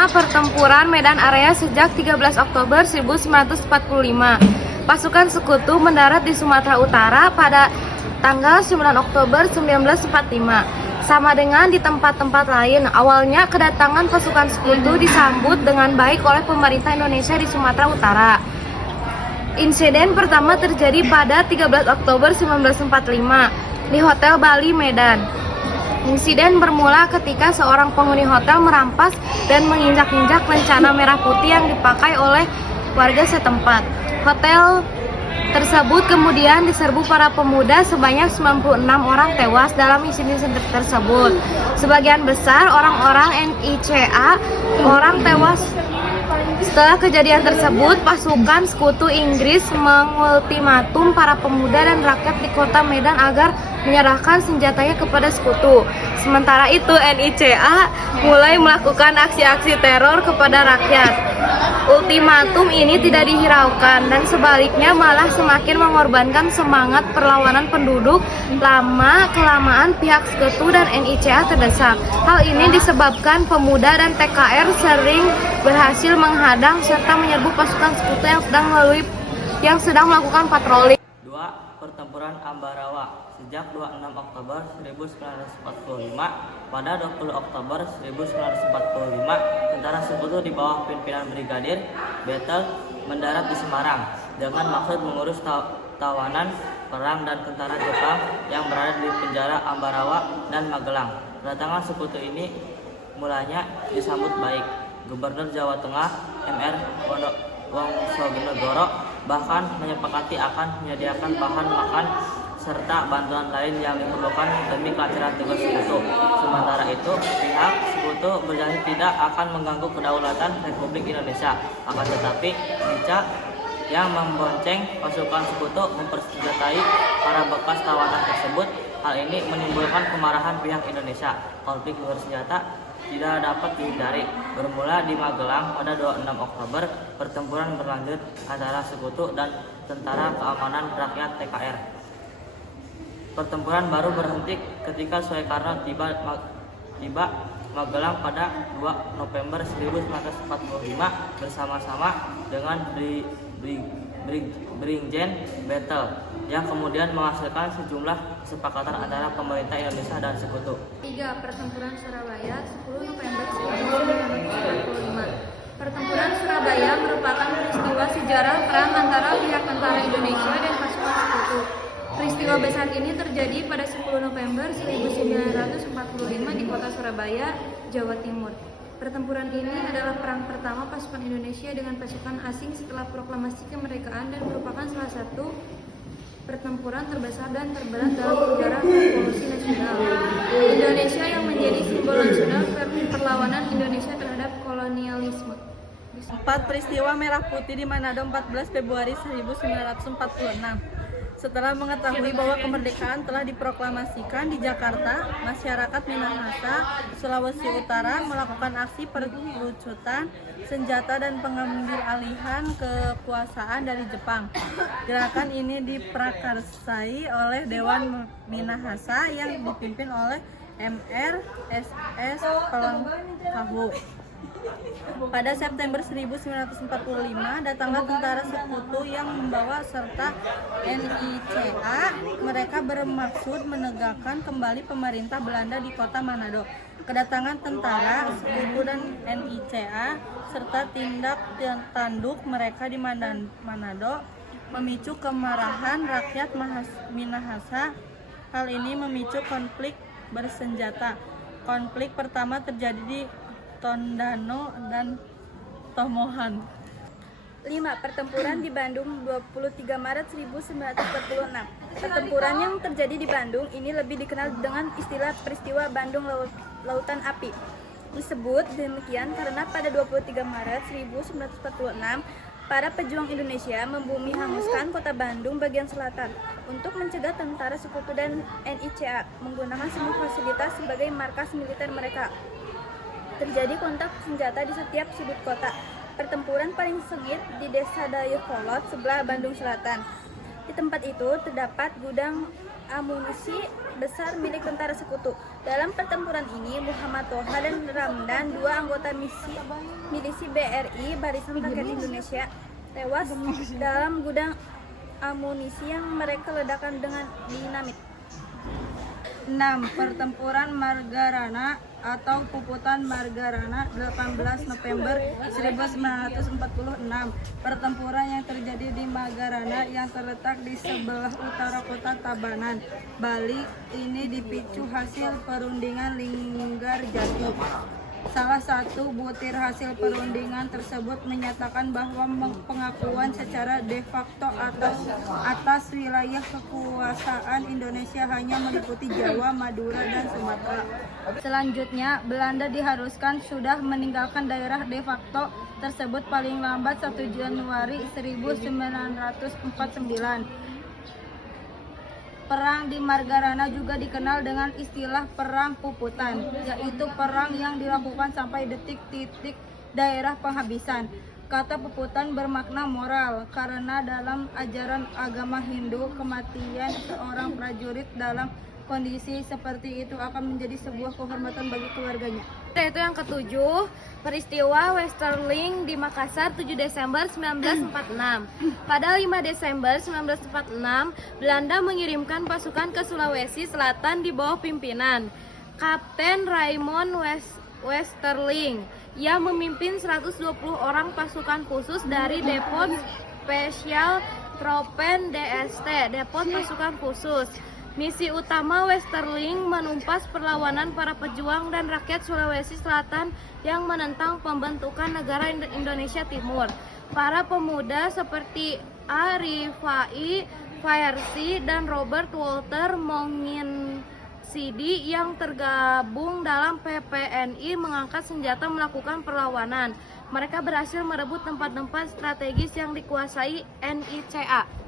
5. Pertempuran Medan Area sejak 13 Oktober 1945. Pasukan sekutu mendarat di Sumatera Utara pada tanggal 9 Oktober 1945. Sama dengan di tempat-tempat lain, awalnya kedatangan pasukan sekutu disambut dengan baik oleh pemerintah Indonesia di Sumatera Utara. Insiden pertama terjadi pada 13 Oktober 1945 di Hotel Bali, Medan. Insiden bermula ketika seorang penghuni hotel merampas dan menginjak-injak lencana merah putih yang dipakai oleh warga setempat. Hotel tersebut kemudian diserbu para pemuda, sebanyak 96 orang tewas dalam insiden tersebut. Sebagian besar orang-orang NICA orang tewas. Setelah kejadian tersebut, pasukan sekutu Inggris mengultimatum para pemuda dan rakyat di kota Medan agar menyerahkan senjatanya kepada sekutu. Sementara itu, NICA mulai melakukan aksi-aksi teror kepada rakyat. Ultimatum ini tidak dihiraukan dan sebaliknya malah semakin mengorbankan semangat perlawanan penduduk. Lama-kelamaan pihak sekutu dan NICA terdesak. Hal ini disebabkan pemuda dan TKR sering berhasil menghadang serta menyerbu pasukan sekutu yang sedang melakukan patroli. 2. Pertempuran Ambarawa sejak 26 Oktober 1945 pada 20 Oktober 1945 tentara sekutu di bawah pimpinan Brigadir Bethel mendarat di Semarang dengan maksud mengurus tawanan perang dan tentara Jepang yang berada di penjara Ambarawa dan Magelang. Kedatangan sekutu ini mulanya disambut baik. Gubernur Jawa Tengah M.R. Wongsonegoro bahkan menyepakati akan menyediakan bahan makan serta bantuan lain yang diperlukan demi kelancaran tugas sekutu. Sementara itu, pihak sekutu berjanji tidak akan mengganggu kedaulatan Republik Indonesia. Akan tetapi, NICA yang membonceng pasukan sekutu mempersenjatai para bekas tawanan tersebut. Hal ini menimbulkan kemarahan pihak Indonesia. Konflik bersenjata tidak dapat dihindari. Bermula di Magelang pada 26 Oktober, pertempuran berlanjut antara sekutu dan Tentara Keamanan Rakyat TKR. Pertempuran baru berhenti ketika Soekarno tiba Magelang pada 2 November 1945 bersama-sama dengan Brigjen Bethel yang kemudian menghasilkan sejumlah kesepakatan antara pemerintah Indonesia dan sekutu. 3. Pertempuran Surabaya 10 November 1945. Pertempuran Surabaya merupakan peristiwa sejarah perang antara pihak tentara Indonesia dan pasukan sekutu. Peristiwa besar ini terjadi pada 10 November 1945 di kota Surabaya, Jawa Timur. Pertempuran ini adalah perang pertama pasukan Indonesia dengan pasukan asing setelah proklamasi kemerdekaan dan merupakan salah satu pertempuran terbesar dan terberat dalam sejarah revolusi nasional Indonesia yang menjadi simbol nasional perlawanan Indonesia terhadap kolonialisme. 4. Peristiwa Merah Putih di Manado 14 Februari 1946. Setelah mengetahui bahwa kemerdekaan telah diproklamasikan di Jakarta, masyarakat Minahasa, Sulawesi Utara melakukan aksi perlucutan senjata dan pengambilalihan kekuasaan dari Jepang. Gerakan ini diprakarsai oleh Dewan Minahasa yang dipimpin oleh M.R. S.S. Pelengkahu. Pada September 1945, datanglah tentara sekutu yang membawa serta NICA. Mereka bermaksud menegakkan kembali pemerintah Belanda di kota Manado. Kedatangan tentara sekutu dan NICA serta tindak tanduk mereka di Manado memicu kemarahan rakyat Minahasa. Hal ini memicu konflik bersenjata. Konflik pertama terjadi di Tondano dan Tomohan. 5. Pertempuran di Bandung 23 Maret 1946. Pertempuran yang terjadi di Bandung ini lebih dikenal dengan istilah peristiwa Bandung Lautan Api. Disebut demikian karena pada 23 Maret 1946 para pejuang Indonesia membumi hanguskan kota Bandung bagian selatan untuk mencegah tentara sekutu dan NICA menggunakan semua fasilitas sebagai markas militer mereka. Terjadi kontak senjata di setiap sudut kota. Pertempuran paling sengit di Desa Dayakolot sebelah Bandung Selatan. Di tempat itu terdapat gudang amunisi besar milik tentara sekutu. Dalam pertempuran ini, Muhammad Toha dan Ramdan, dua anggota milisi BRI Barisan Rakyat Indonesia, tewas dalam gudang amunisi yang mereka ledakan dengan dinamit. 6. Pertempuran Margarana atau Puputan Margarana 18 November 1946. Pertempuran yang terjadi di Margarana yang terletak di sebelah utara kota Tabanan, Bali ini dipicu hasil perundingan Linggarjati. Salah satu butir hasil perundingan tersebut menyatakan bahwa pengakuan secara de facto atas wilayah kekuasaan Indonesia hanya meliputi Jawa, Madura, dan Sumatera. Selanjutnya, Belanda diharuskan sudah meninggalkan daerah de facto tersebut paling lambat 1 Januari 1949. Perang di Margarana juga dikenal dengan istilah Perang Puputan, yaitu perang yang dilakukan sampai detik titik daerah penghabisan. Kata Puputan bermakna moral, karena dalam ajaran agama Hindu, kematian seorang prajurit dalam kondisi seperti itu akan menjadi sebuah kehormatan bagi keluarganya. Yaitu yang ketujuh, peristiwa Westerling di Makassar 7 Desember 1946. Pada 5 Desember 1946, Belanda mengirimkan pasukan ke Sulawesi Selatan di bawah pimpinan Kapten Raymond Westerling yang memimpin 120 orang pasukan khusus dari Depot Spesial Troepen DST, Depot Pasukan Khusus. Misi utama Westerling menumpas perlawanan para pejuang dan rakyat Sulawesi Selatan yang menentang pembentukan negara Indonesia Timur. Para pemuda seperti A. Rifai Fairsi dan Robert Walter Monginsidi yang tergabung dalam PPNI mengangkat senjata melakukan perlawanan. Mereka berhasil merebut tempat-tempat strategis yang dikuasai NICA.